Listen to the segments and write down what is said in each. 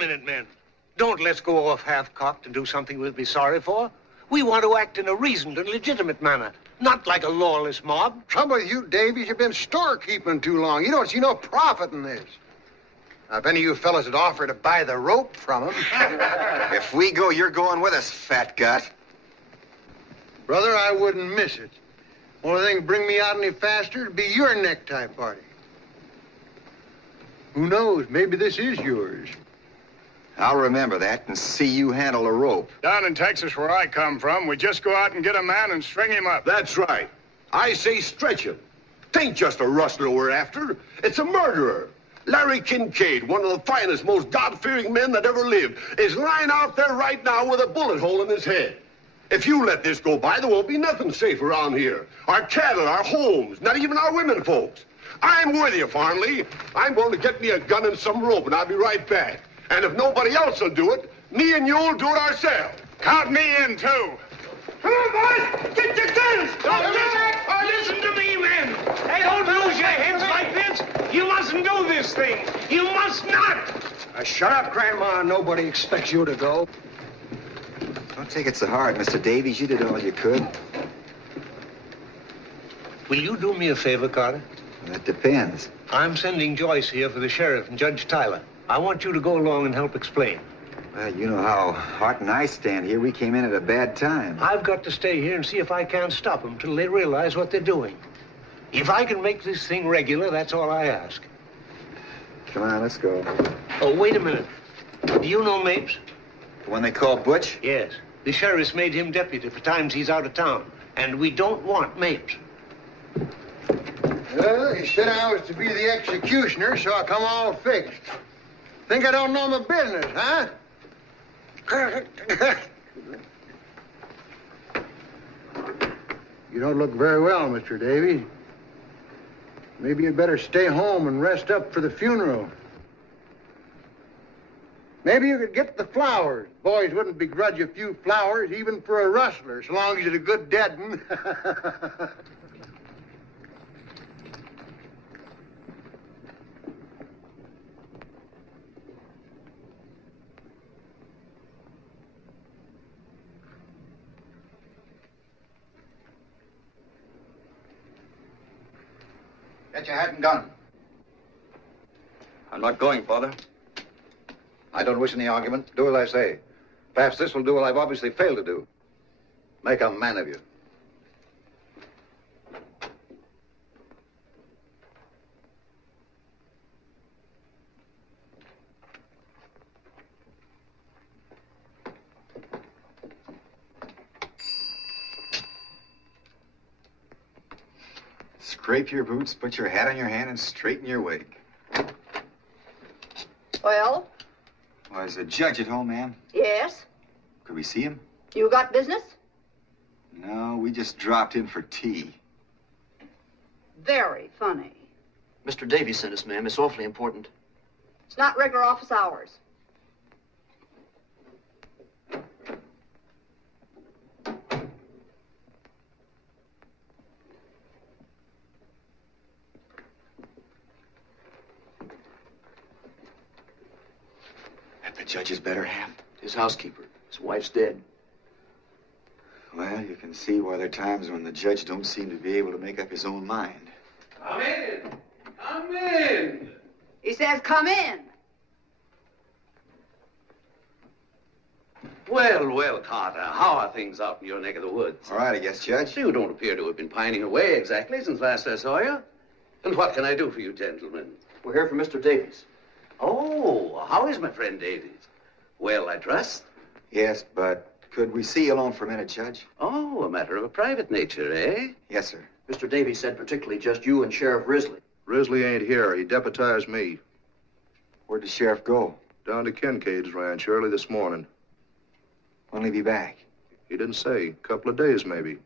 minute, men. Don't let's go off half-cocked and do something we'll be sorry for. We want to act in a reasoned and legitimate manner, not like a lawless mob. Trouble with you, Davies, you've been storekeeping too long. You don't see no profit in this. Now, if any of you fellas would offer to buy the rope from him... If we go, you're going with us, fat gut. Brother, I wouldn't miss it. Only thing to bring me out any faster would be your necktie party. Who knows? Maybe this is yours. I'll remember that and see you handle a rope. Down in Texas, where I come from, we just go out and get a man and string him up. That's right. I say stretch him. Tain't just a rustler we're after. It's a murderer. Larry Kincaid, one of the finest, most God-fearing men that ever lived, is lying out there right now with a bullet hole in his head. If you let this go by, there won't be nothing safe around here. Our cattle, our homes, not even our women folks. I'm with you, Farnley. I'm going to get me a gun and some rope, and I'll be right back. And if nobody else will do it, me and you'll do it ourselves. Count me in, too. Come on, boys! Get your guns! Listen to me, men. Hey, don't lose your heads like this. You mustn't do this thing. You must not. Shut up, Grandma. Nobody expects you to go. Don't take it so hard, Mr. Davies. You did all you could. Will you do me a favor, Carter? That depends. I'm sending Joyce here for the sheriff and Judge Tyler. I want you to go along and help explain. Well, you know how Hart and I stand here. We came in at a bad time. I've got to stay here and see if I can't stop them till they realize what they're doing. If I can make this thing regular, that's all I ask. Come on, let's go. Oh, wait a minute. Do you know Mapes? The one they call Butch? Yes. The sheriff's made him deputy for times he's out of town. And we don't want Mapes. Well, he said I was to be the executioner, so I come all fixed. Think I don't know my business, huh? You don't look very well, Mr. Davies. Maybe you'd better stay home and rest up for the funeral. Maybe you could get the flowers. Boys wouldn't begrudge a few flowers, even for a rustler, so long as he's a good dead one. Get your hat and gun. I'm not going, Father. I don't wish any argument. Do as I say. Perhaps this will do what I've obviously failed to do. Make a man of you. Scrape your boots, put your hat on your hand, and straighten your wig. Well? Well, is the judge at home, ma'am? Yes. Could we see him? You got business? No, we just dropped in for tea. Very funny. Mr. Davies sent us, ma'am. It's awfully important. It's not regular office hours. The judge's better half? His housekeeper. His wife's dead. Well, you can see why there are times when the judge don't seem to be able to make up his own mind. Come in. Come in. He says, come in. Well, well, Carter, how are things out in your neck of the woods? All right, I guess, Judge. You don't appear to have been pining away exactly since last I saw you. And what can I do for you, gentlemen? We're here for Mr. Davies. Oh, how is my friend Davies? Well, I trust. Yes, but could we see you alone for a minute, Judge? Oh, a matter of a private nature, eh? Yes, sir. Mr. Davies said particularly just you and Sheriff Risley. Risley ain't here. He deputized me. Where'd the sheriff go? Down to Kincaid's ranch early this morning. When'll he be back? He didn't say. A couple of days, maybe.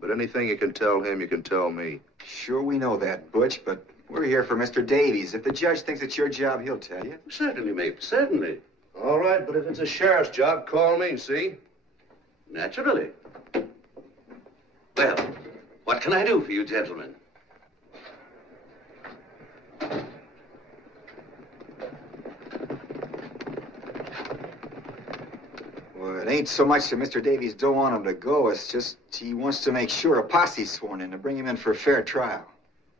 But anything you can tell him, you can tell me. Sure, we know that, Butch, but we're here for Mr. Davies. If the judge thinks it's your job, he'll tell you. Certainly, mate, certainly. All right, but if it's a sheriff's job, call me, see? Naturally. Well, what can I do for you, gentlemen? ain't so much that Mr. Davies don't want him to go. It's just he wants to make sure a posse's sworn in to bring him in for a fair trial.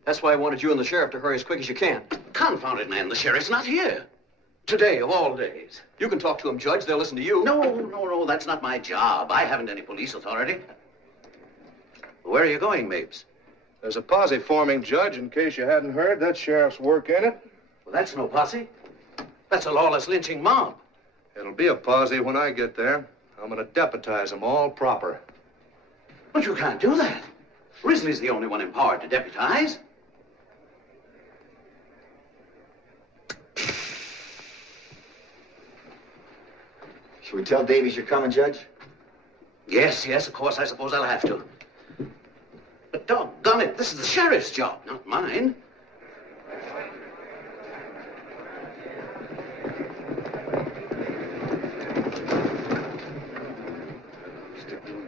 That's why I wanted you and the sheriff to hurry as quick as you can. Confound it, man. The sheriff's not here. Today, of all days. You can talk to him, Judge. They'll listen to you. No. That's not my job. I haven't any police authority. Where are you going, Mapes? There's a posse forming, Judge, in case you hadn't heard. That sheriff's work in it. Well, that's no posse. That's a lawless lynching mob. It'll be a posse when I get there. I'm going to deputize them all proper. But you can't do that. Risley's the only one empowered to deputize. Should we tell Davies you're coming, Judge? Yes, of course. I suppose I'll have to. But doggone it, this is the sheriff's job, not mine.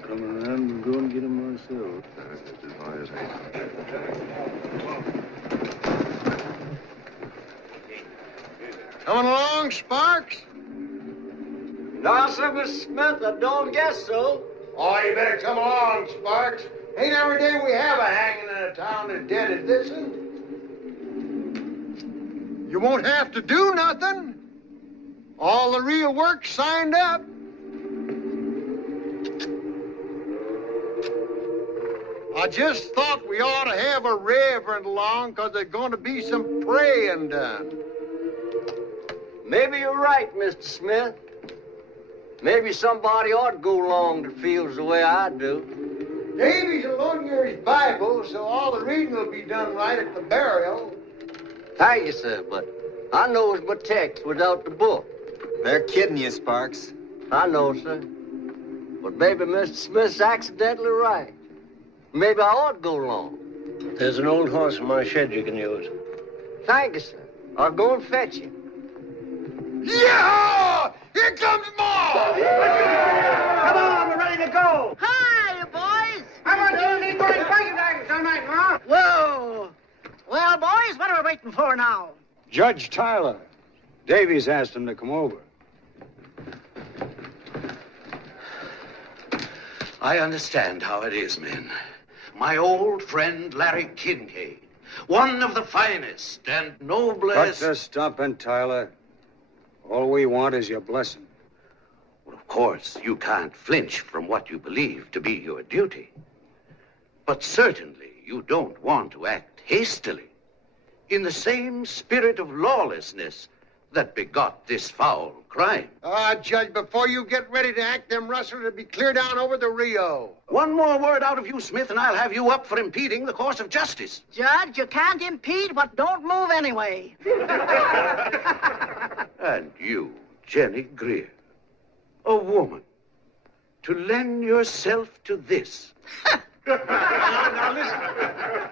Coming around and go and get him myself. Coming along, Sparks? No, sir, Miss Smith, I don't guess so. Oh, you better come along, Sparks. Ain't every day we have a hanging in a town as dead as this one. You won't have to do nothing. All the real work's signed up. I just thought we ought to have a reverend along, 'cause there's going to be some praying done. Maybe you're right, Mr. Smith. Maybe somebody ought to go along that feels the way I do. Davies will loan you his Bible, so all the reading will be done right at the burial. Thank you, sir, but I knows my text without the book. They're kidding you, Sparks. I know, sir. But maybe Mr. Smith's accidentally right. Maybe I ought to go along. There's an old horse in my shed you can use. Thank you, sir. I'll go and fetch him. Yeah! Here comes Ma! Come on, we're ready to go. Hi, boys. How about you and me going biking back tonight, Ma? Whoa. Well, boys, what are we waiting for now? Judge Tyler. Davies asked him to come over. I understand how it is, men. My old friend Larry Kincaid, one of the finest and Cut noblest... the stumping, Tyler. All we want is your blessing. Well, of course, you can't flinch from what you believe to be your duty. But certainly you don't want to act hastily in the same spirit of lawlessness that begot this foul crime. Judge, before you get ready to act, them rustlers will be clear down over the Rio. One more word out of you, Smith, and I'll have you up for impeding the course of justice. Judge, you can't impede, but don't move anyway. And you, Jenny Greer, a woman, to lend yourself to this. Now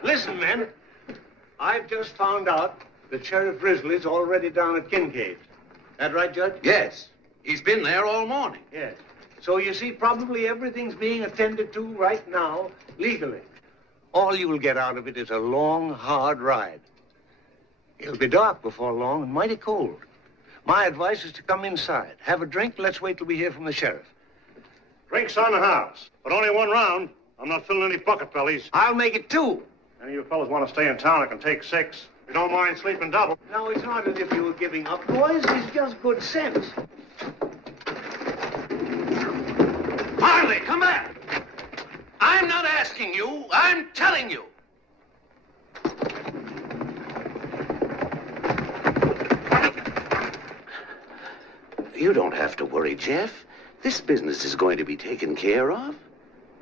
listen, men. I've just found out that Sheriff Risley's already down at Kincaid's. That right, Judge? Yes, he's been there all morning. Yes. So you see, probably everything's being attended to right now, legally. All you will get out of it is a long, hard ride. It'll be dark before long and mighty cold. My advice is to come inside, have a drink, let's wait till we hear from the sheriff. Drinks on the house, but only one round. I'm not filling any bucket bellies. I'll make it 2. Any of you fellas want to stay in town, I can take 6. If you don't mind sleeping double. No, it's not as if you were giving up, boys. It's just good sense. Marley, come back! I'm not asking you, I'm telling you. You don't have to worry, Jeff. This business is going to be taken care of.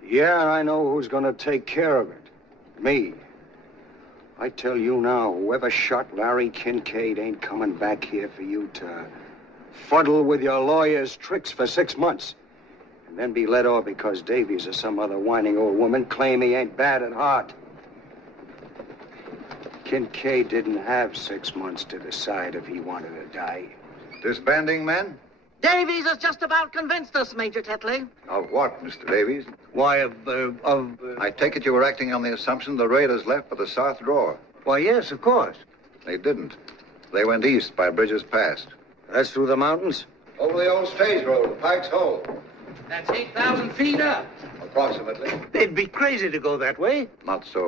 Yeah, I know who's going to take care of it. Me. I tell you now, whoever shot Larry Kincaid ain't coming back here for you to fuddle with your lawyer's tricks for 6 months. And then be let off because Davies or some other whining old woman claim he ain't bad at heart. Kincaid didn't have 6 months to decide if he wanted to die. Disbanding men? Davies has just about convinced us, Major Tetley. Of what, Mr. Davies? Why, I take it you were acting on the assumption the raiders left for the south drawer. Why, yes, of course. They didn't. They went east by Bridges Pass. That's through the mountains? Over the old stage road, Pike's Hole. That's 8,000 feet up. Approximately. They'd be crazy to go that way. Not so.